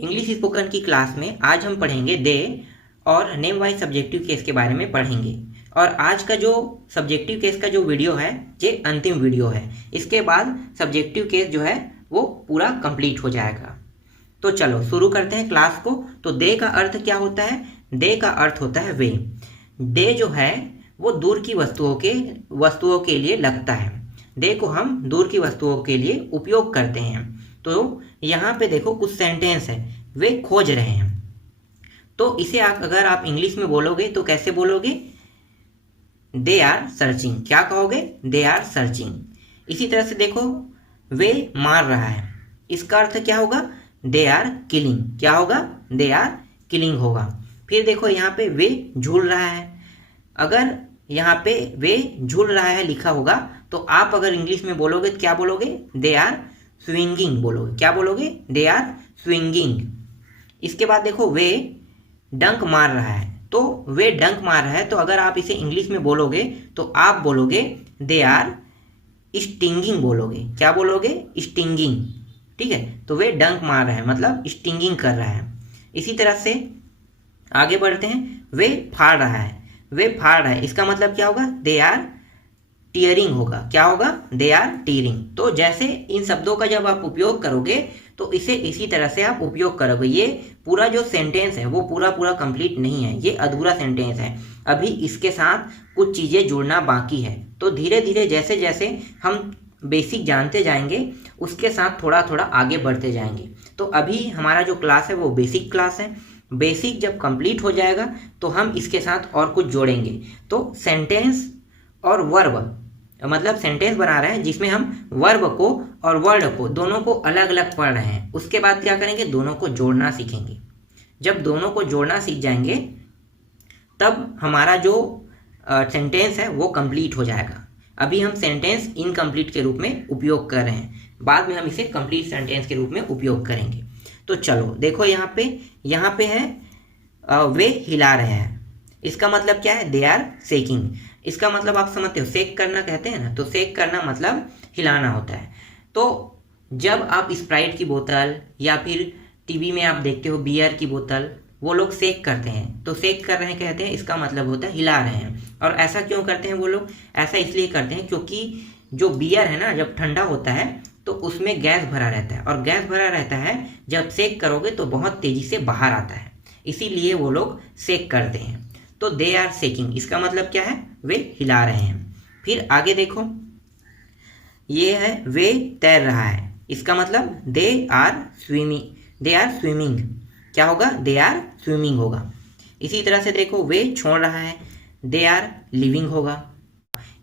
English spoken की class में आज हम पढ़ेंगे दे और नेम वाइज सब्जेक्टिव केस के बारे में पढ़ेंगे। और आज का जो सब्जेक्टिव केस का जो वीडियो है ये अंतिम वीडियो है। इसके बाद सब्जेक्टिव केस जो है वो पूरा कंप्लीट हो जाएगा। तो चलो शुरू करते हैं क्लास को। तो दे का अर्थ क्या होता है? दे का अर्थ होता है वे। दे जो है वो दूर की वस्तुओं के लिए लगता है। दे को हम दूर की वस्तुओं के लिए उपयोग करते हैं। तो यहाँ पे देखो कुछ सेंटेंस है, वे खोज रहे हैं। तो इसे अगर आप इंग्लिश में बोलोगे तो कैसे बोलोगे? They are searching. क्या कहोगे? They are searching. इसी तरह से देखो वे मार रहा है, इसका अर्थ क्या होगा? They are killing. क्या होगा? दे आर किलिंग होगा। फिर देखो यहाँ पे वे झूल रहा है। अगर यहाँ पे वे झूल रहा है लिखा होगा तो आप अगर इंग्लिश में बोलोगे तो क्या बोलोगे? दे आर स्विंगिंग बोलोगे। क्या बोलोगे? They are swinging. इसके बाद देखो वे डंक मार रहा है। तो वे डंक मार रहा है तो अगर आप इसे इंग्लिश में बोलोगे तो आप बोलोगे दे आर स्टिंगिंग बोलोगे। क्या बोलोगे? स्टिंगिंग। ठीक है, तो वे डंक मार रहा है मतलब स्टिंगिंग कर रहा है। इसी तरह से आगे बढ़ते हैं। वे फाड़ रहा है। वे फाड़ रहा है इसका मतलब क्या होगा? दे आर टीयरिंग होगा। क्या होगा? They are tearing. तो जैसे इन शब्दों का जब आप उपयोग करोगे तो इसे इसी तरह से आप उपयोग करोगे। ये पूरा जो सेंटेंस है वो पूरा कंप्लीट नहीं है, ये अधूरा सेंटेंस है। अभी इसके साथ कुछ चीज़ें जुड़ना बाकी है। तो धीरे धीरे जैसे जैसे हम बेसिक जानते जाएंगे उसके साथ थोड़ा थोड़ा आगे बढ़ते जाएंगे। तो अभी हमारा जो क्लास है वो बेसिक क्लास है। बेसिक जब कंप्लीट हो जाएगा तो हम इसके साथ और कुछ जोड़ेंगे। तो सेंटेंस और वर्ब, मतलब सेंटेंस बना रहे हैं जिसमें हम वर्ब को और वर्ड को दोनों को अलग अलग पढ़ रहे हैं। उसके बाद क्या करेंगे? दोनों को जोड़ना सीखेंगे। जब दोनों को जोड़ना सीख जाएंगे तब हमारा जो सेंटेंस है वो कंप्लीट हो जाएगा। अभी हम सेंटेंस इनकम्प्लीट के रूप में उपयोग कर रहे हैं, बाद में हम इसे कंप्लीट सेंटेंस के रूप में उपयोग करेंगे। तो चलो देखो यहाँ पे है वे हिला रहे हैं। इसका मतलब क्या है? They are shaking. इसका मतलब आप समझते हो, शेक करना कहते हैं ना, तो शेक करना मतलब हिलाना होता है। तो जब आप स्प्राइट की बोतल या फिर टीवी में आप देखते हो बियर की बोतल, वो लोग शेक करते हैं। तो शेक कर रहे हैं कहते हैं, इसका मतलब होता है हिला रहे हैं। और ऐसा क्यों करते हैं वो लोग? ऐसा इसलिए करते हैं क्योंकि जो बियर है ना, जब ठंडा होता है तो उसमें गैस भरा रहता है, और गैस भरा रहता है जब शेक करोगे तो बहुत तेजी से बाहर आता है, इसीलिए वो लोग शेक करते हैं। तो दे आर शेकिंग इसका मतलब क्या है? वे हिला रहे हैं। फिर आगे देखो, ये है वे तैर रहा है। इसका मतलब they are swimming. They are swimming. क्या होगा? दे आर स्विमिंग होगा। इसी तरह से देखो वे छोड़ रहा है, दे आर लिविंग होगा।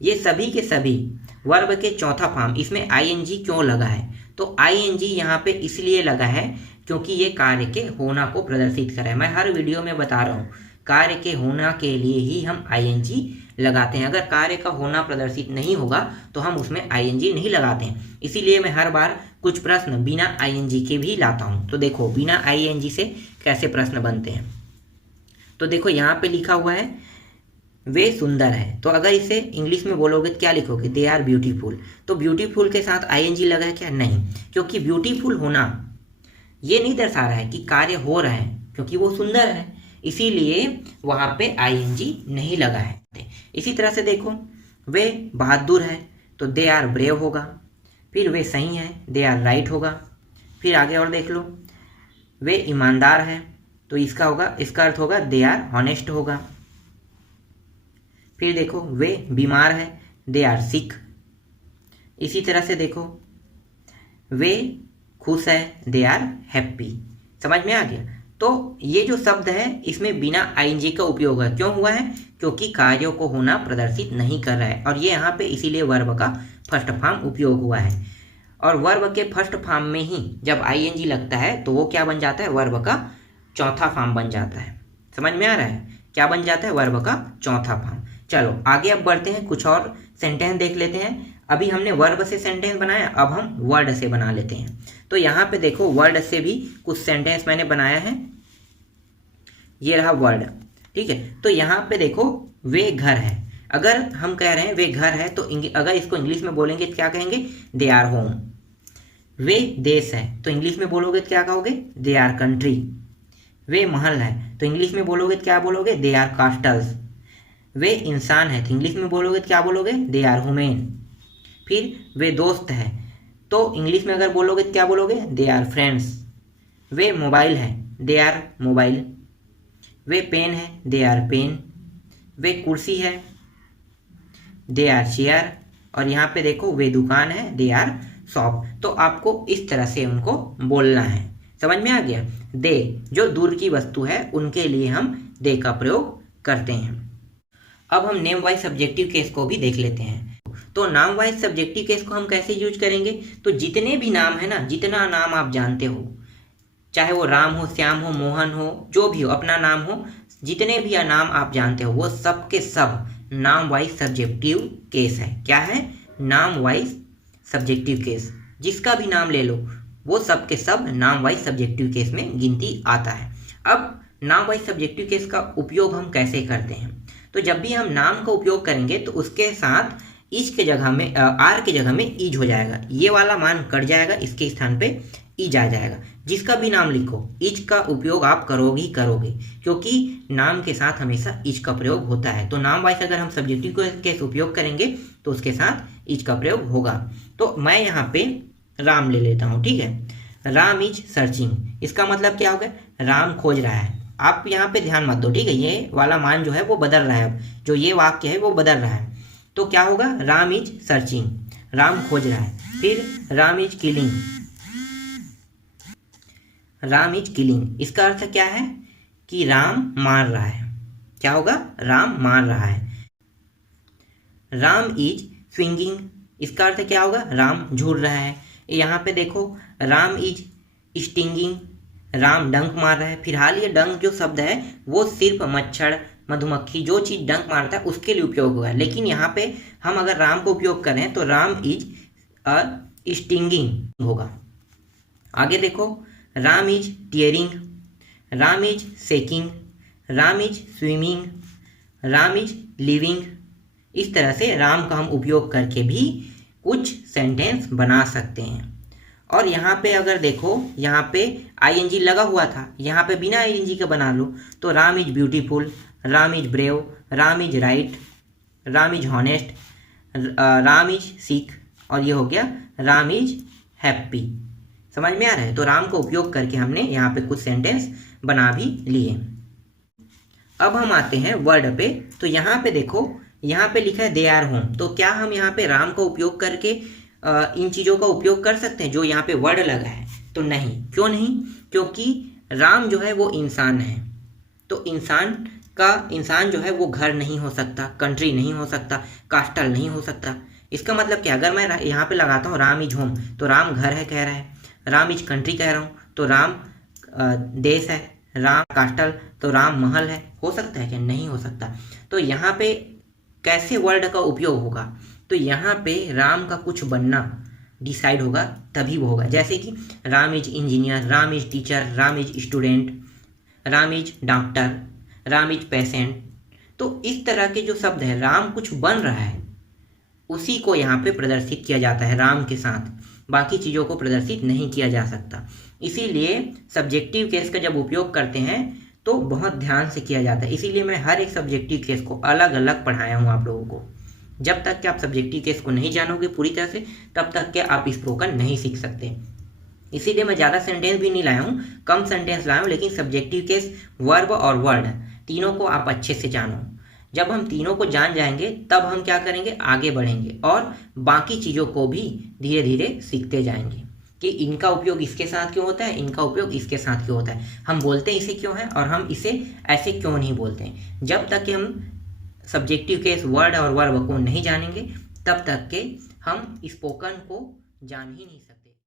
ये सभी के सभी वर्ब के चौथा फॉर्म। इसमें आईएनजी क्यों लगा है? तो आईएनजी यहाँ पे इसलिए लगा है क्योंकि ये कार्य के होना को प्रदर्शित कर रहा है। मैं हर वीडियो में बता रहा हूँ, कार्य के होना के लिए ही हम आईएनजी लगाते हैं। अगर कार्य का होना प्रदर्शित नहीं होगा तो हम उसमें आईएनजी नहीं लगाते हैं। इसीलिए मैं हर बार कुछ प्रश्न बिना आईएनजी के भी लाता हूँ। तो देखो बिना आईएनजी से कैसे प्रश्न बनते हैं। तो देखो यहाँ पे लिखा हुआ है वे सुंदर है। तो अगर इसे इंग्लिश में बोलोगे तो क्या लिखोगे? They are beautiful. तो ब्यूटीफुल के साथ आईएनजी लगा है क्या? नहीं, क्योंकि ब्यूटीफुल होना ये नहीं दर्शा रहा है कि कार्य हो रहा है, क्योंकि वो सुंदर है, इसीलिए वहाँ पे आईएनजी नहीं लगा है। इसी तरह से देखो वे बहादुर है तो दे आर ब्रेव होगा। फिर वे सही है, दे आर राइट होगा। फिर आगे और देख लो, वे ईमानदार है तो इसका अर्थ होगा दे आर हॉनेस्ट होगा। फिर देखो वे बीमार है, दे आर सिक। इसी तरह से देखो वे खुश है, दे आर हैप्पी। समझ में आ गया? तो ये जो शब्द है इसमें बिना आईएनजी का उपयोग है। क्यों हुआ है? क्योंकि कार्यों को होना प्रदर्शित नहीं कर रहा है, और ये यहाँ पे इसीलिए वर्ब का फर्स्ट फॉर्म उपयोग हुआ है। और वर्ब के फर्स्ट फॉर्म में ही जब आईएनजी लगता है तो वो क्या बन जाता है? वर्ब का चौथा फॉर्म बन जाता है। समझ में आ रहा है? क्या बन जाता है? वर्ब का चौथा फॉर्म। चलो आगे अब बढ़ते हैं, कुछ और सेंटेंस देख लेते हैं। अभी हमने वर्ब से सेंटेंस बनाया, अब हम वर्ड से बना लेते हैं। तो यहाँ पे देखो वर्ड से भी कुछ सेंटेंस मैंने बनाया है। ये रहा वर्ड, ठीक है। तो यहाँ पे देखो वे घर है। अगर हम कह रहे हैं वे घर है तो अगर इसको इंग्लिश में बोलेंगे तो क्या कहेंगे? They are home. वे देश है तो इंग्लिश में बोलोगे तो क्या कहोगे, दे आर कंट्री। वे महल है तो इंग्लिश में बोलोगे तो क्या बोलोगे, दे आर कास्टल्स। वे इंसान है तो इंग्लिश में बोलोगे तो क्या बोलोगे, दे आर ह्यूमन। फिर वे दोस्त है तो इंग्लिश में अगर बोलोगे तो क्या बोलोगे, दे आर फ्रेंड्स। वे मोबाइल है, दे आर मोबाइल। वे पेन है, दे आर पेन। वे कुर्सी है, दे आर चेयर। और यहाँ पे देखो वे दुकान है, दे आर शॉप। तो आपको इस तरह से उनको बोलना है। समझ में आ गया। दे जो दूर की वस्तु है उनके लिए हम दे का प्रयोग करते हैं। अब हम नेम वाइज सब्जेक्टिव केस को भी देख लेते हैं। तो नाम वाइज सब्जेक्टिव केस को हम कैसे यूज करेंगे, तो जितने भी नाम है ना, जितना नाम आप जानते हो, चाहे वो राम हो, श्याम हो, मोहन हो, जो भी हो, अपना नाम हो, जितने भी नाम आप जानते हो वो सब के सब नाम वाइज सब्जेक्टिव केस है। क्या है, नाम वाइज सब्जेक्टिव केस। जिसका भी नाम ले लो वो सब के सब नाम वाइज सब्जेक्टिव केस में गिनती आता है। अब नाम वाइज सब्जेक्टिव केस का उपयोग हम कैसे करते हैं, तो जब भी हम नाम का उपयोग करेंगे तो उसके साथ इज के जगह में आर के जगह में इज हो जाएगा। ये वाला मान कट जाएगा, इसके स्थान पे इज आ जाएगा। जिसका भी नाम लिखो इज का उपयोग आप करोगे ही करोगे, क्योंकि नाम के साथ हमेशा इज का प्रयोग होता है। तो नाम वाइज अगर हम सब्जेक्टिव केस उपयोग करेंगे तो उसके साथ इज का प्रयोग होगा। तो मैं यहाँ पे राम ले लेता हूँ, ठीक है। राम इज सर्चिंग, इसका मतलब क्या हो गया, राम खोज रहा है। आप यहाँ पे ध्यान मत दो, ठीक है, ये वाला मान जो है वो बदल रहा है। अब जो ये वाक्य है वो बदल रहा है, तो क्या होगा, राम इज सर्चिंग, राम खोज रहा है। फिर Ram is killing, Ram is killing, इसका अर्थ क्या है कि राम मार रहा है। क्या होगा, राम मार रहा है। राम इज स्विंगिंग, इसका अर्थ क्या होगा, राम झूल रहा है। यहाँ पे देखो राम इज स्टिंगिंग, राम डंक मार रहा है। फिलहाल ये डंक जो शब्द है वो सिर्फ मच्छर, मधुमक्खी, जो चीज़ डंक मारता है उसके लिए उपयोग होगा। लेकिन यहाँ पे हम अगर राम को उपयोग करें तो राम इज स्टिंगिंग होगा। आगे देखो Ram is tearing, Ram is seeking, Ram is swimming, Ram is living. इस तरह से राम का हम उपयोग करके भी कुछ सेंटेंस बना सकते हैं। और यहाँ पे अगर देखो, यहाँ पे आईएनजी लगा हुआ था, यहाँ पे बिना आईएनजी का बना लो तो Ram is beautiful, Ram is brave, Ram is right, Ram is honest, Ram is sick, और ये हो गया राम इज हैप्पी। समझ में आ रहा है। तो राम का उपयोग करके हमने यहाँ पे कुछ सेंटेंस बना भी लिए। अब हम आते हैं वर्ड पे। तो यहाँ पे देखो, यहाँ पे लिखा है दे आर होम। तो क्या हम यहाँ पे राम का उपयोग करके इन चीज़ों का उपयोग कर सकते हैं जो यहाँ पे वर्ड लगा है? तो नहीं। क्यों नहीं? क्योंकि राम जो है वो इंसान है। तो इंसान जो है वो घर नहीं हो सकता, कंट्री नहीं हो सकता, कास्टल नहीं हो सकता। इसका मतलब क्या, अगर मैं यहाँ पे लगाता हूँ राम इज होम तो राम घर है कह रहा है, राम इज कंट्री कह रहा हूँ तो राम देश है, राम कास्टल तो राम महल है। हो सकता है क्या? नहीं हो सकता। तो यहाँ पे कैसे वर्ड का उपयोग होगा? तो यहाँ पे राम का कुछ बनना डिसाइड होगा तभी वो होगा। जैसे कि Ram is engineer, Ram is teacher, Ram is student, Ram is doctor, Ram is patient. तो इस तरह के जो शब्द है, राम कुछ बन रहा है, उसी को यहाँ पे प्रदर्शित किया जाता है राम के साथ। बाकी चीज़ों को प्रदर्शित नहीं किया जा सकता। इसीलिए सब्जेक्टिव केस का जब उपयोग करते हैं तो बहुत ध्यान से किया जाता है। इसीलिए मैं हर एक सब्जेक्टिव केस को अलग अलग पढ़ाया हूँ आप लोगों को। जब तक कि आप सब्जेक्टिव केस को नहीं जानोगे पूरी तरह से, तब तक के आप स्पोकन नहीं सीख सकते। इसीलिए मैं ज़्यादा सेंटेंस भी नहीं लाया हूँ, कम सेंटेंस लाया हूँ, लेकिन सब्जेक्टिव केस, वर्ब और वर्ड तीनों को आप अच्छे से जानो। जब हम तीनों को जान जाएंगे तब हम क्या करेंगे, आगे बढ़ेंगे और बाकी चीज़ों को भी धीरे धीरे सीखते जाएंगे कि इनका उपयोग इसके साथ क्यों होता है, इनका उपयोग इसके साथ क्यों होता है, हम बोलते इसे क्यों है और हम इसे ऐसे क्यों नहीं बोलते हैं। जब तक कि हम सब्जेक्टिव केस, वर्ड और वर्ब को नहीं जानेंगे तब तक के हम स्पोकन को जान ही नहीं सकते।